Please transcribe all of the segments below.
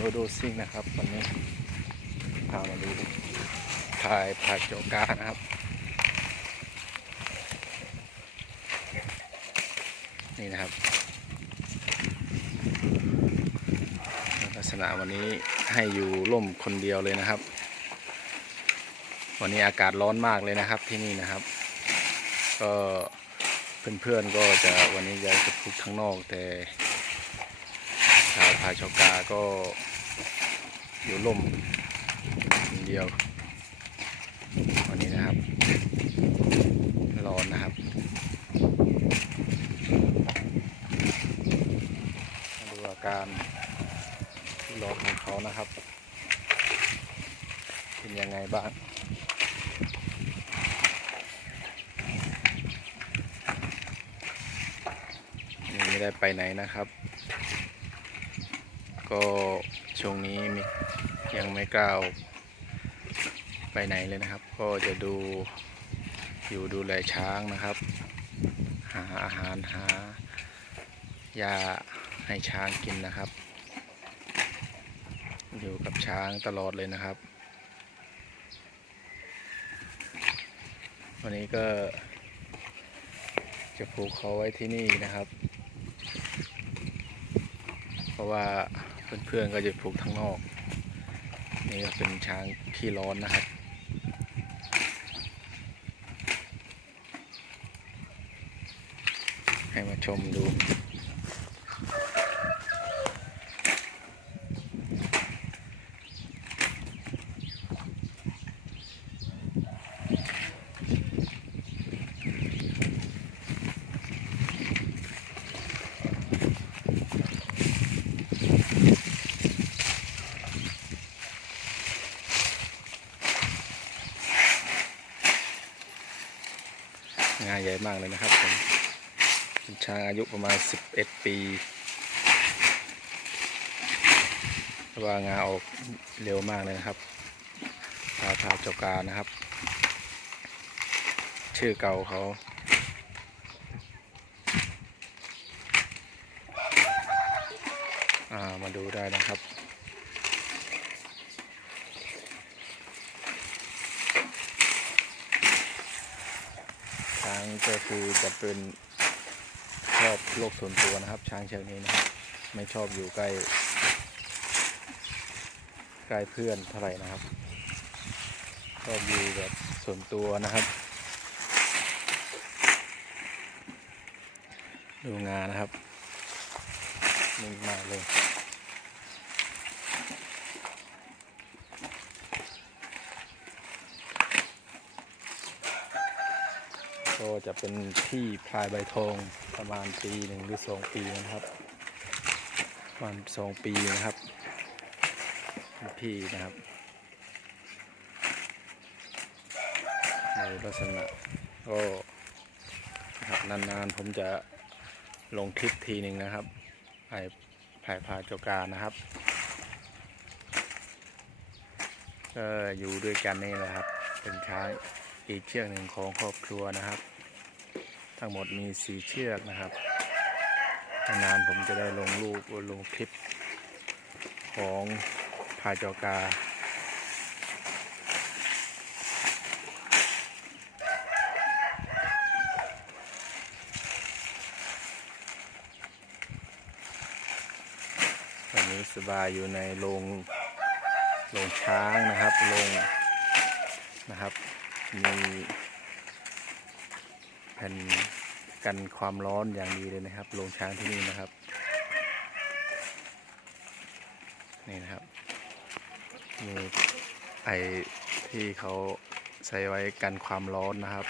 โดโดซิ่งนะครับ วันนี้พามาดูพายพาโจกานะครับ นี่นะครับ ลักษณะวันนี้ให้อยู่ร่มคนเดียวเลยนะครับ วันนี้อากาศร้อนมากเลยนะครับที่นี่นะครับ ก็เพื่อนๆก็จะวันนี้จะจะพุกข้างนอกแต่ชาวพาชกาก็ อยู่ร่มคนเดียววันนี้นะครับ ร้อนนะครับดูอาการที่ร้อนของเขานะครับ เป็นยังไงบ้างไม่ได้ไปไหนนะครับ ก็ช่วงนี้มิ ยังไม่กล้าไปไหนเลยนะครับ ก็จะดูอยู่ดูแลช้างนะครับ หาอาหารหายาให้ช้างกินนะครับ อยู่กับช้างตลอดเลยนะครับ วันนี้ก็จะผูกเขาไว้ที่นี่นะครับ เพราะว่าเพื่อนๆก็จะผูกทางนอก นี่เป็นช้างขี้ร้อนนะครับ ให้มาชมดู มากเลยนะครับผมเป็นช้างอายุประมาณ 11 ปีว่างาออกเร็วมากเลยนะครับพาพาเจกานะครับ ชื่อเก่าเขาอ่ามาดูได้นะครับ ช้างก็คือจะเป็นชอบโลกส่วนตัวนะครับ ช้างเชือกนี้นะครับ ไม่ชอบอยู่ใกล้ ใกล้เพื่อนเท่าไหร่นะครับชอบอยู่แบบส่วนตัวนะครับ ดูงานนะครับนิ่งมากเลย จะเป็นที่พลายใบทองประมาณปีหนึ่งหรือสองปีนะครับประมาณสองปีนะครับพี่นะครับในลักษณะก็นะครับนานๆผมจะลงคลิปทีหนึ่งนะครับพายพายพาเจ้าการนะครับก็อยู่ด้วยกันนี่แหละครับ เป็นช้างอีกเชือกหนึ่งของครอบครัวนะครับ ทั้งหมดมีสีเชือกนะครับนานผมจะได้ลงรูปลงคลิปของพาจอกาวันนี้สบายอยู่ในโรงโรงช้างนะครับโรงนะครับมี ผ่นกันความร้อนอย่างดีเลยนะครับโรงช้างที่นี่นะครับ นี่นะครับ มีไอที่เขาใส่ไว้กันความร้อนนะครับ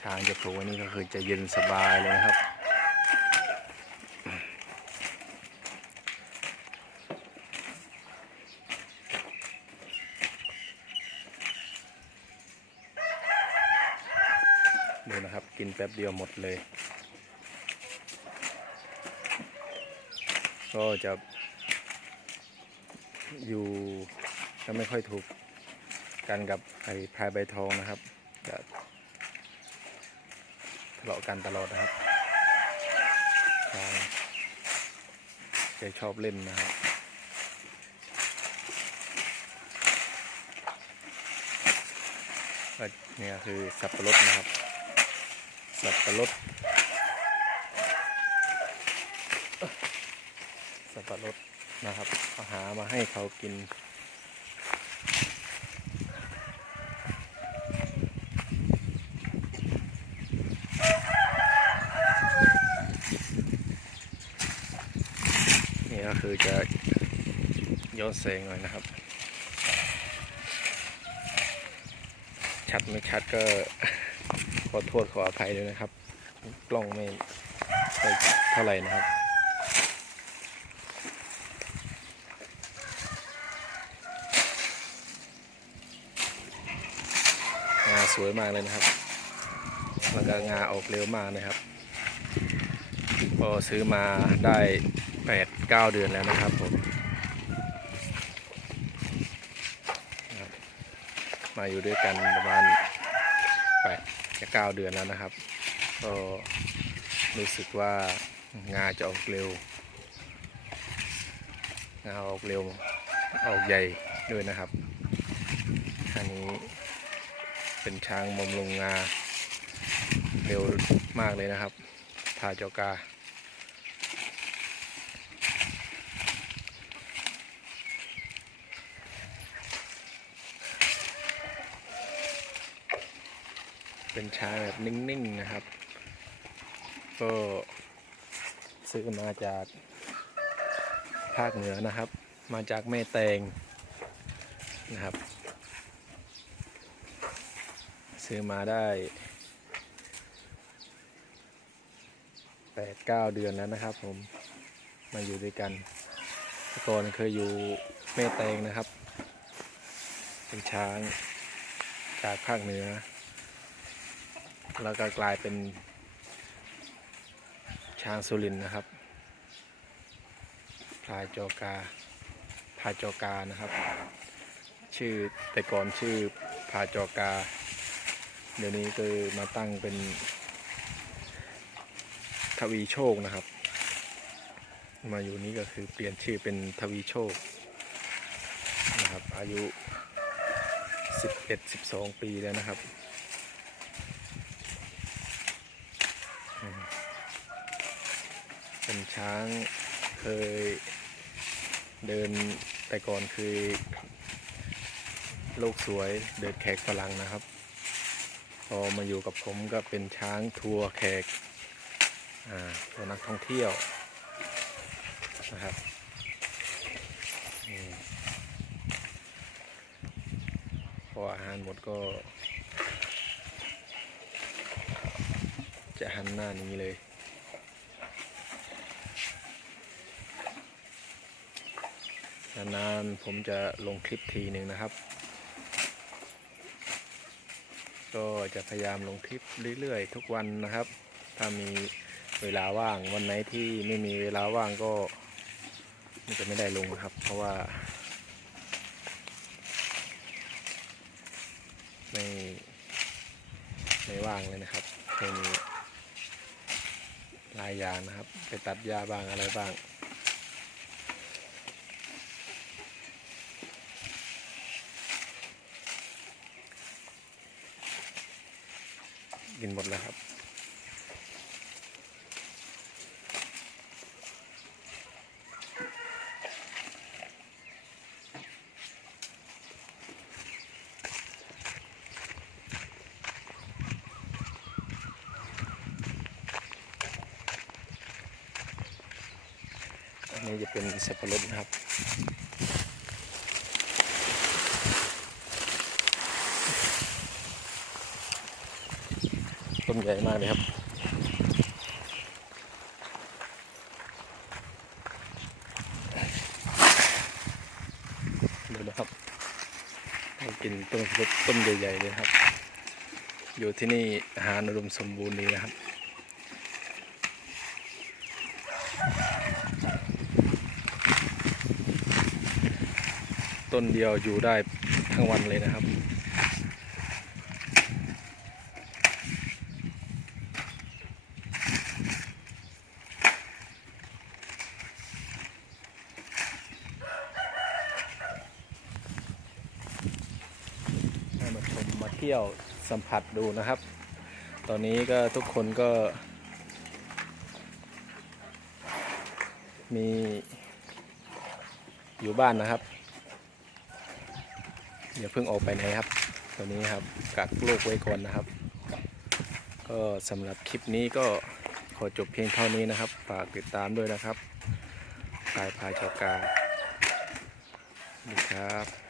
ช้างจะปลูกไว้นี่ก็คือจะเย็นสบายเลยนะครับ ดูนะครับ กินแป๊บเดียวหมดเลย ก็จะ อยู่ก็ไม่ค่อยถูกกันกับไอ้พายใบทองนะครับจะทะเลาะกันตลอดนะครับแกชอบเล่นนะครับเนี่ยคือสับปะรดนะครับ สับปะรดสับปะรดนะครับอาหามาให้เขากิน นี่ก็คือจะย้อนแสงหน่อยนะครับ ชัดไม่ชัดก็ ขอโทษขออภัยด้วยนะครับ กล้องไม่ไม่เท่าไหร่นะครับงาสวยมากเลยนะครับ แล้วก็งาออกเร็วมากนะครับพอซื้อมาได้แปดเก้าเดือนแล้วนะครับผมมาอยู่ด้วยกันประมาณแปด จะเก้าเดือนแล้วนะครับ ก็รู้สึกว่างาจะออกเร็ว งาออกเร็ว ออกใหญ่ด้วยนะครับ อันนี้เป็นช้างมอมลงงาเร็วมากเลยนะครับทาเจ้ากา เป็นช้างแบบนิ่งๆนะครับ ก็ซื้อมาจากภาคเหนือนะครับ มาจากแม่แตงนะครับ ซื้อมาได้แปดเก้าเดือนแล้วนะครับ ผมมาอยู่ด้วยกันก่อนเคยอยู่แม่แตงนะครับ เป็นช้างจากภาคเหนือ แล้วก็กลายเป็นช้างสุรินนะครับพลายโจกาพาโจกานะครับ ชื่อแต่ก่อนชื่อพาโจกา เดี๋ยวนี้คือมาตั้งเป็นทวีโชคนะครับ มาอยู่นี้ก็คือเปลี่ยนชื่อเป็นทวีโชคนะครับอายุ 11-12 ปีแล้วนะครับ เป็นช้างเคยเดินแต่ก่อนคือโลกสวยเดินแขกฝรั่งนะครับ พอมาอยู่กับผมก็เป็นช้างทัวร์แขกอ่าทัวนักท่องเที่ยวนะครับอพออาหารหมดก็ จะหันหน้านี้เลย นานๆผมจะลงคลิปทีหนึ่งนะครับ ก็จะพยายามลงคลิปเรื่อยๆ ทุกวันนะครับ ถ้ามีเวลาว่างวันไหนที่ไม่มีเวลาว่างก็มันจะไม่ได้ลงครับ เพราะว่า ไม่ไม่ว่างเลยนะครับไม่มีหลายอย่างนะครับ ไปตัดหญ้าบ้างอะไรบ้าง กินหมดแล้วครับนนี้จะเป็นสับปะรดนะครับ ต้นใหญ่มากเลยครับ ดูนะครับให้กินต้นต้นใหญ่ๆเลยครับ อยู่ที่นี่อาหารอุดมสมบูรณ์ดีนะครับต้นเดียวอยู่ได้ทั้งวันเลยนะครับ ให้มาชมมาเที่ยวสัมผัสดูนะครับ ตอนนี้ก็ทุกคนก็ มีอยู่บ้านนะครับอย่าเพิ่งออกไปไหนครับตอนนี้ครับกักลูกไว้ก่อนนะครับ ก็สำหรับคลิปนี้ก็ขอจบเพียงเท่านี้นะครับ ฝากติดตามด้วยนะครับกายพายชาวกาดีครับ